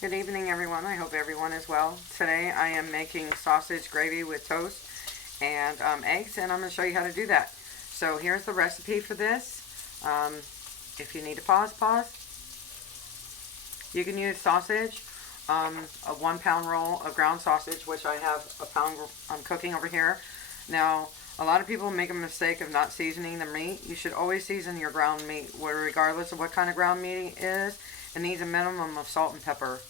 Good evening, everyone. I hope everyone is well. Today I am making sausage gravy with toast and eggs, and I'm going to show you how to do that. So here's the recipe for this. If you need to pause, pause. You can use sausage, a 1 pound roll of ground sausage, which I have a pound I'm cooking over here. Now, a lot of people make a mistake of not seasoning the meat. You should always season your ground meat, regardless of what kind of ground meat it is. It needs a minimum of salt and pepper.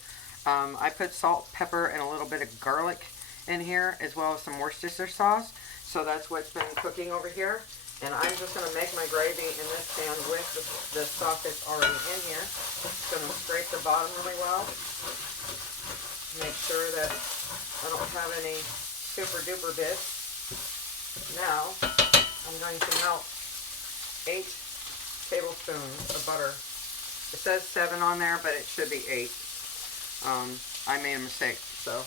I put salt, pepper, and a little bit of garlic in here, as well as some Worcestershire sauce. So that's what's been cooking over here. And I'm just going to make my gravy in this pan with the sausage already in here. Just going to scrape the bottom really well. Make sure that I don't have any super duper bits. Now, I'm going to melt 8 tablespoons of butter. It says 7 on there, but it should be 8. I made a mistake, so I'm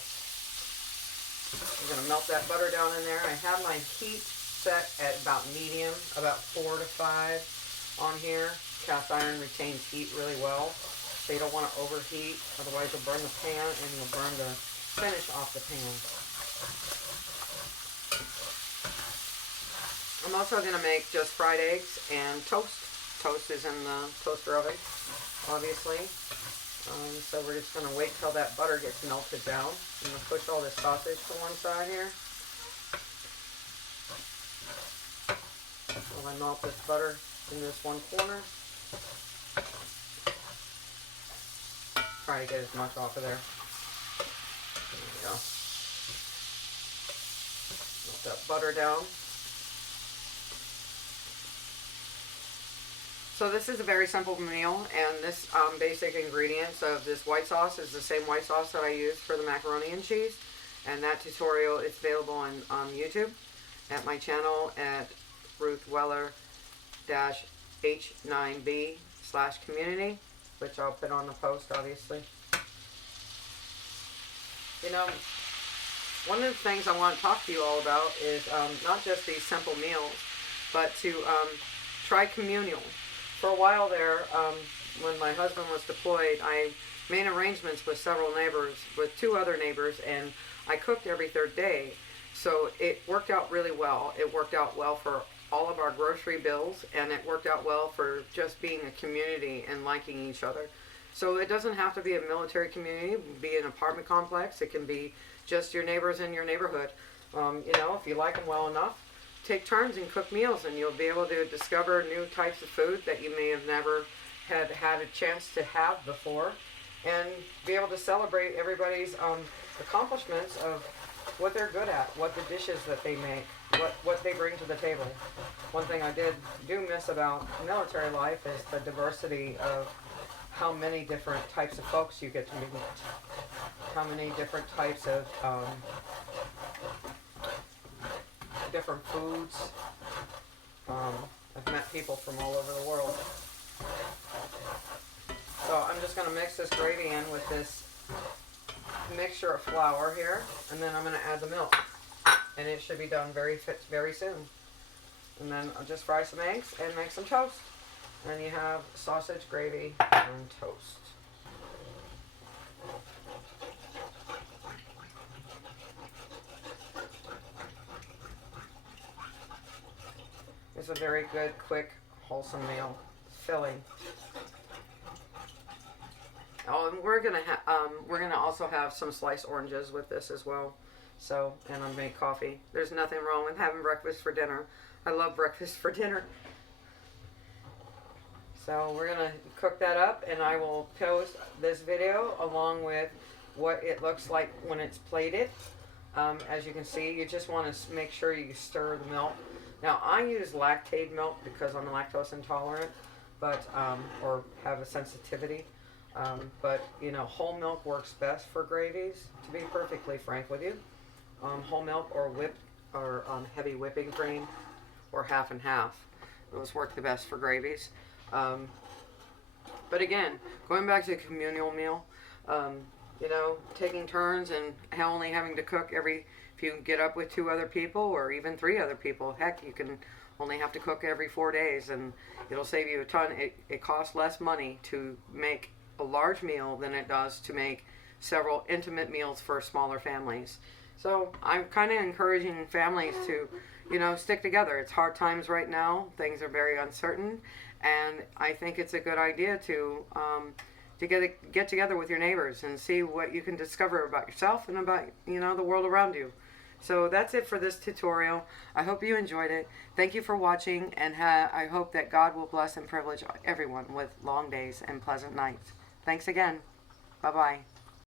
going to melt that butter down in there. I have my heat set at about medium, about 4 to 5 on here. Cast iron retains heat really well, so you don't want to overheat, otherwise you'll burn the pan and you'll burn the finish off the pan. I'm also going to make just fried eggs and toast. Toast is in the toaster oven, obviously. So we're just going to wait till that butter gets melted down. I'm going to push all this sausage to one side here. While I melt this butter in this one corner. Try to get as much off of there. There we go. Melt that butter down. So this is a very simple meal, and this basic ingredients of this white sauce is the same white sauce that I use for the macaroni and cheese. And that tutorial is available on YouTube at my channel at ruthweller-h9b/community, which I'll put on the post, obviously. You know, one of the things I want to talk to you all about is not just these simple meals, but to try communal. For a while there, when my husband was deployed, I made arrangements with several neighbors, with 2 other neighbors, and I cooked every 3rd day. So it worked out really well. It worked out well for all of our grocery bills, and it worked out well for just being a community and liking each other. So it doesn't have to be a military community. It can be an apartment complex. It can be just your neighbors in your neighborhood. You know, if you like them well enough, take turns and cook meals, and you'll be able to discover new types of food that you may have never had a chance to have before, and be able to celebrate everybody's accomplishments of what they're good at, what the dishes that they make, what they bring to the table. One thing I do miss about military life is the diversity of how many different types of folks you get to meet, how many different types of different foods. I've met people from all over the world. So I'm just going to mix this gravy in with this mixture of flour here, and then I'm going to add the milk, and it should be done very soon. And then I'll just fry some eggs and make some toast, and you have sausage, gravy, and toast. It's a very good, quick, wholesome meal. Filling. Oh, and we're gonna also have some sliced oranges with this as well. So, and I made coffee. There's nothing wrong with having breakfast for dinner. I love breakfast for dinner. So we're gonna cook that up, and I will post this video along with what it looks like when it's plated. As you can see, you just want to make sure you stir the milk. Now, I use lactate milk because I'm lactose intolerant, but or have a sensitivity. But you know, whole milk works best for gravies. To be perfectly frank with you, whole milk or heavy whipping cream, or half and half. Those work the best for gravies. But again, going back to the communal meal, you know, taking turns and only having to cook if you get up with 2 other people or even 3 other people, heck, you can only have to cook every 4 days, and it'll save you a ton. It costs less money to make a large meal than it does to make several intimate meals for smaller families. So I'm kind of encouraging families to, stick together. It's hard times right now. Things are very uncertain, and I think it's a good idea to get together with your neighbors and see what you can discover about yourself and about the world around you. So that's it for this tutorial. I hope you enjoyed it. Thank you for watching, and I hope that God will bless and privilege everyone with long days and pleasant nights. Thanks again. Bye-bye.